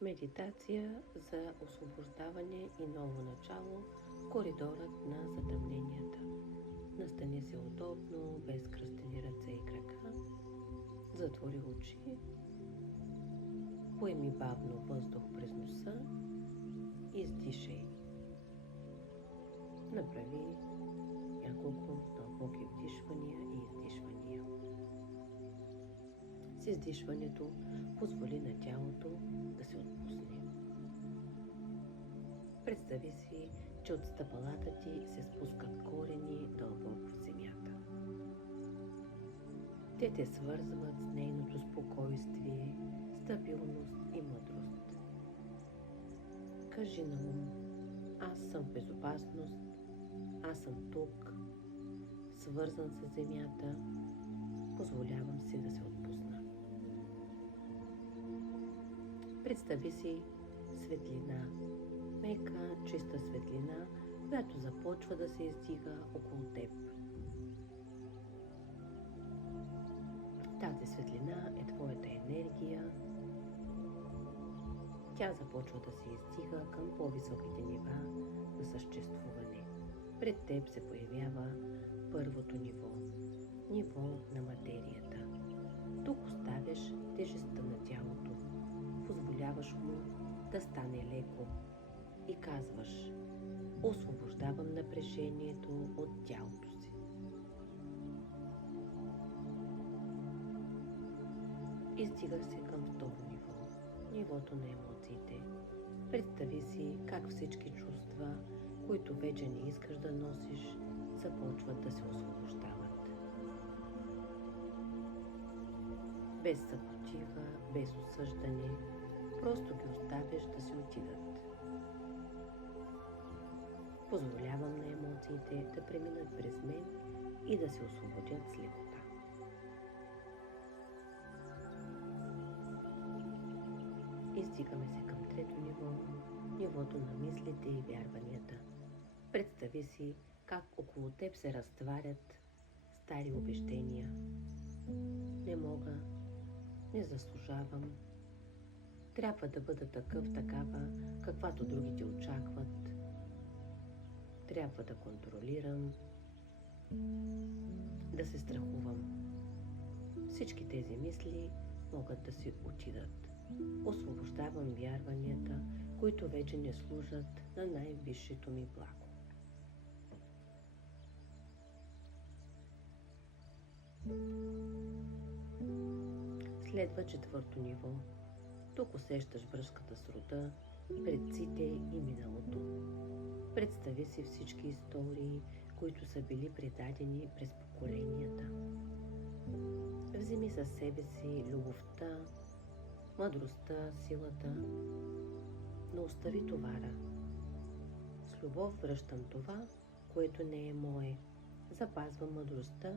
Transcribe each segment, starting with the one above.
Медитация за освобождаване и ново начало в коридорът на затъмненията. Настани се удобно, без кръстени ръце и крака. Затвори очи. Поеми бавно въздух през носа. Издишай. Направи няколко дълбоки вдишвания и издишвания. С издишването позволи на тялото да се отпусне. Представи си, че от стъпалата ти се спускат корени дълбоко в земята. Те те свързват с нейното спокойствие, стабилност и мъдрост. Кажи на ум: аз съм в безопасност, аз съм тук, свързан с земята, позволявам си да се отпусна. Представи си светлина, мека, чиста светлина, която започва да се издига около теб. Тази светлина е твоята енергия. Тя започва да се издига към по-високите нива на съществуване. Пред теб се появява първото ниво – ниво на материята. Тук оставяш тежестта на тялото, позволяваш му да стане леко и казваш: освобождавам напрежението от тялото си. Издига се към второ ниво – нивото на емоциите. Представи си как всички чувства, които вече не искаш да носиш, започват да се освобождават. Без съпротива, без осъждане, просто ги оставяш да си отидат. Позволявам на емоциите да преминат през мен и да се освободят с лекота. Издигаме се към трето ниво, нивото на мислите и вярванията. Представи си как около теб се разтварят стари убеждения. Не мога, не заслужавам, трябва да бъда такъв, такава, каквато другите очакват, трябва да контролирам, да се страхувам. Всички тези мисли могат да си отидат. Освобождавам вярванията, които вече не служат на най-висшето ми благо. Следва четвърто ниво. Тук усещаш връзката с рода, предците и миналото. Представи си всички истории, които са били предадени през поколенията. Вземи със себе си любовта, мъдростта, силата, но остави товара. С любов връщам това, което не е мое. Запазвам мъдростта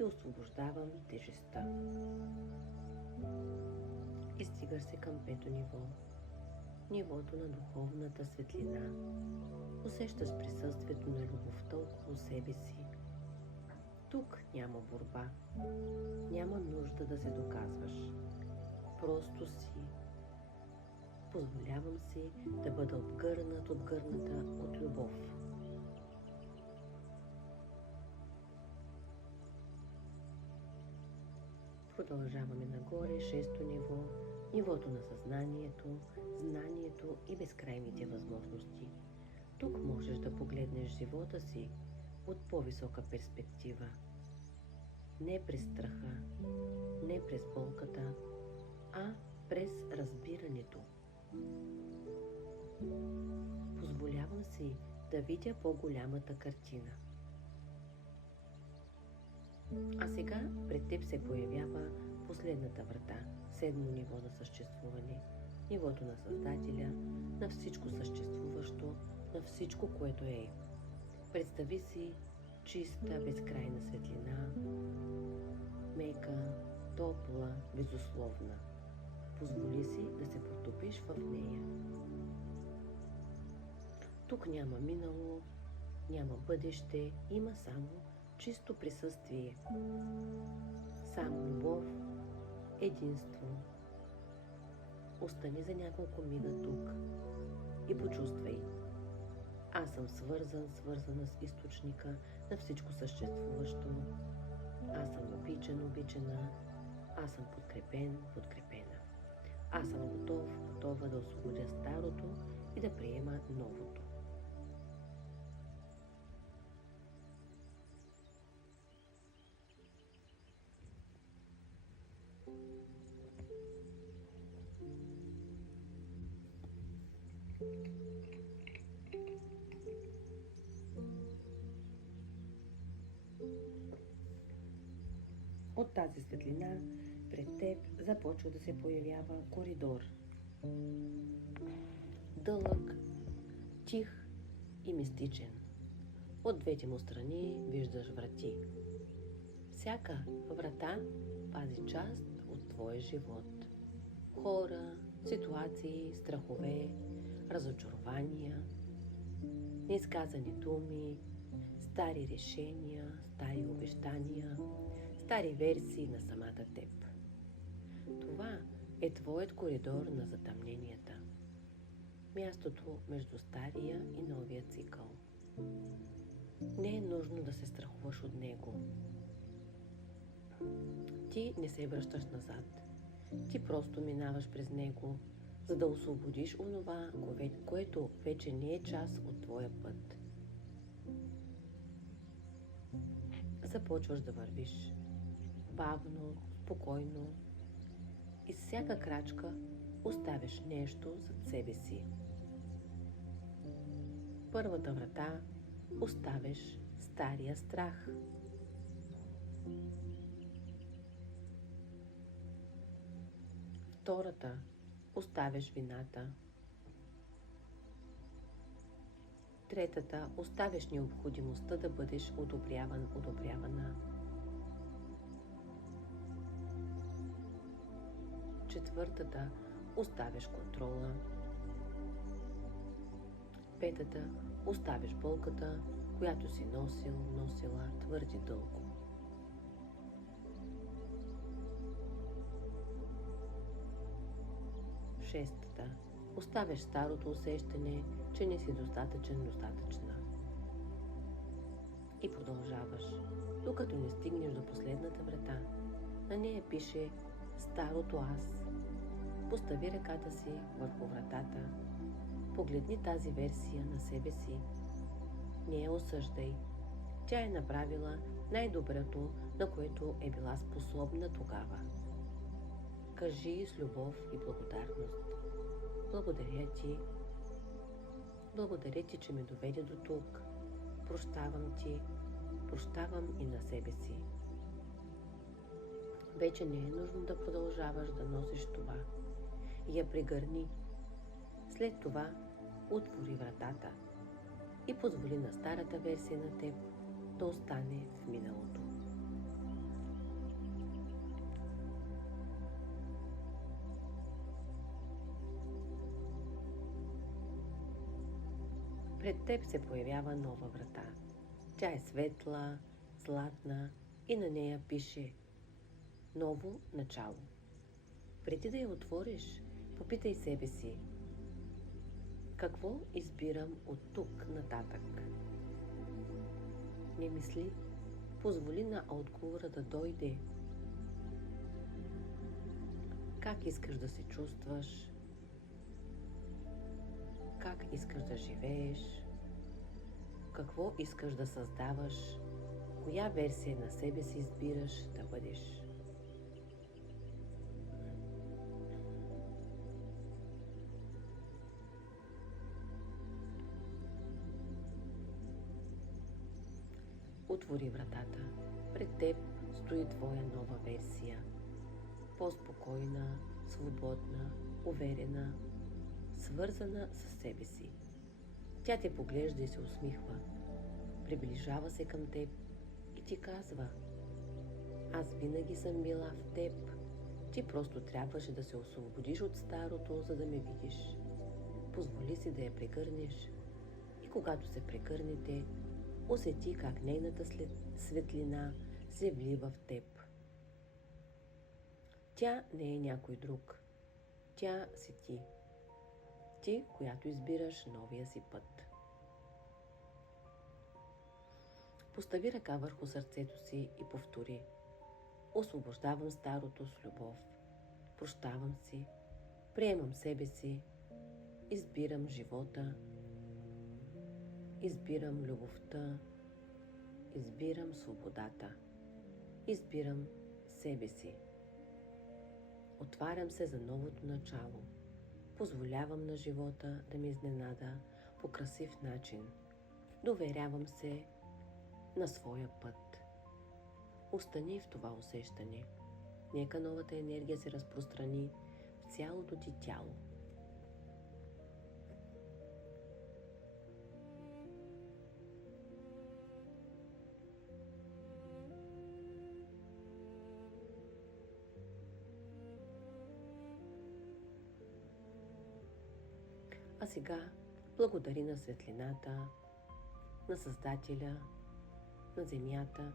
и освобождавам тежестта. И стигаш се към пето ниво. Нивото на духовната светлина. Усещаш присъствието на любовта около себе си. Тук няма борба. Няма нужда да се доказваш. Просто си. Позволявам си да бъда обгърната от любов. Продължаваме нагоре, шесто ниво, нивото на съзнанието, знанието и безкрайните възможности. Тук можеш да погледнеш живота си от по-висока перспектива. Не през страха, не през болката, а през разбирането. Позволявам си да видя по-голямата картина. А сега пред теб се появява последната врата, седмо ниво на съществуване, нивото на Създателя, на всичко съществуващо, на всичко, което е. Представи си чиста, безкрайна светлина, мека, топла, безусловна. Позволи си да се потопиш в нея. Тук няма минало, няма бъдеще, има само чисто присъствие. Само любов, единство, остани за няколко мига тук и почувствай. Аз съм свързана с източника на всичко съществуващо. Аз съм обичана. Аз съм подкрепена. Аз съм готова да освободя старото и да приема новото. От тази светлина пред теб започва да се появява коридор. Дълъг, тих и мистичен. От двете му страни виждаш врати. Всяка врата пази част от твоя живот. Хора, ситуации, страхове, разочарования, неизказани думи, стари решения, стари обещания, стари версии на самата теб. Това е твоят коридор на затъмненията. Мястото между стария и новия цикъл. Не е нужно да се страхуваш от него. Ти не се връщаш назад. Ти просто минаваш през него, за да освободиш онова, което вече не е част от твоя път. Започваш да вървиш. Бавно, спокойно. И с всяка крачка оставяш нещо зад себе си. Първата врата оставяш стария страх. Втората оставяш вината. Третата оставяш необходимостта да бъдеш одобрявана. Четвъртата оставяш контрола. Петата оставяш болката, която си носила твърде дълго. Шестата оставяш старото усещане, че не си достатъчна. И продължаваш, докато не стигнеш до последната врата. На нея пише старото аз. Постави ръката си върху вратата. Погледни тази версия на себе си. Не я осъждай. Тя е направила най-доброто, на което е била способна тогава. Кажи с любов и благодарност. Благодаря ти, че ме доведе до тук. Прощавам ти. Прощавам и на себе си. Вече не е нужно да продължаваш да носиш това. Я прегърни. След това отвори вратата и позволи на старата версия на теб да остане в миналото. Пред теб се появява нова врата. Тя е светла, златна и на нея пише ново начало. Преди да я отвориш, попитай себе си: какво избирам от тук нататък? Не мисли, позволи на отговора да дойде. Как искаш да се чувстваш? Как искаш да живееш? Какво искаш да създаваш? Коя версия на себе си избираш да бъдеш? Отвори вратата. Пред теб стои твоя нова версия. По-спокойна, свободна, уверена, свързана с себе си. Тя те поглежда и се усмихва. Приближава се към теб и ти казва: аз винаги съм била в теб. Ти просто трябваше да се освободиш от старото, за да ме видиш. Позволи си да я прегърнеш. И когато се прегърнете, усети как нейната светлина се влива в теб. Тя не е някой друг. Тя си ти. Ти, която избираш новия си път. Постави ръка върху сърцето си и повтори: освобождавам старото с любов. Прощавам си. Приемам себе си. Избирам живота. Избирам любовта. Избирам свободата. Избирам себе си. Отварям се за новото начало. Позволявам на живота да ме изненада по красив начин. Доверявам се на своя път. Остани в това усещане. Нека новата енергия се разпространи в цялото ти тяло. А сега благодари на светлината, на Създателя, на Земята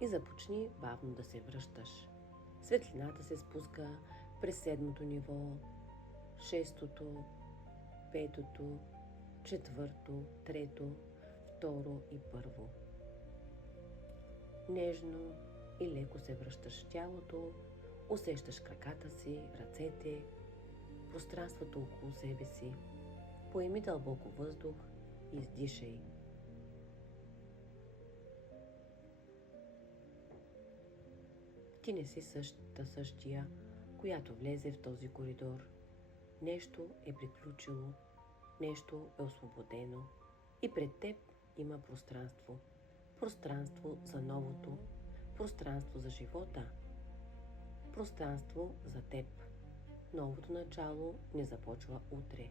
и започни бавно да се връщаш. Светлината се спуска през 7-то ниво, 6-то, 5-то, 4-то, 3-то, 2-ро и 1-во. Нежно и леко се връщаш в тялото, усещаш краката си, ръцете, пространството около себе си. Поеми дълбоко въздух и издишай. Ти не си същия, която влезе в този коридор. Нещо е приключило, нещо е освободено и пред теб има пространство. Пространство за новото, пространство за живота, пространство за теб. Новото начало не започва утре,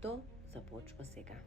то започва сега.